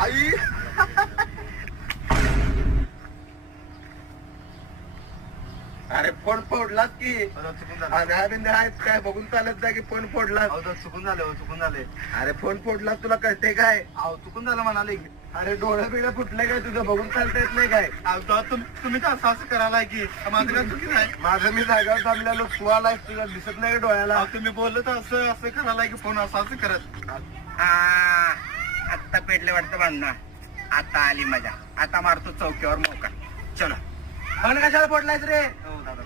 आई अरे फोन फोडलास की आहेत काय बघून चालत जा की फोन फोडला. चुकून झाले. अरे फोन फोडलास तुला कळते काय? अहो चुकून झालं म्हणाले. अरे डोळं बिळं फुटले काय तुझं बघून चालता येत नाही काय? तुम्ही तर असं करायला की माझं काय चुकी नाही. माझं मी जागावर थांबलेलो तू आलाय तुला दिसत नाही डोळ्याला. तुम्ही बोललं तर असं करायला की फोन असं करत. आत्ता पेटले वाटतं भांडणं. आता आली मजा. आता मारतो चौकीवर मोका. चला फोन कशाला फोडलायस रे? हो दादा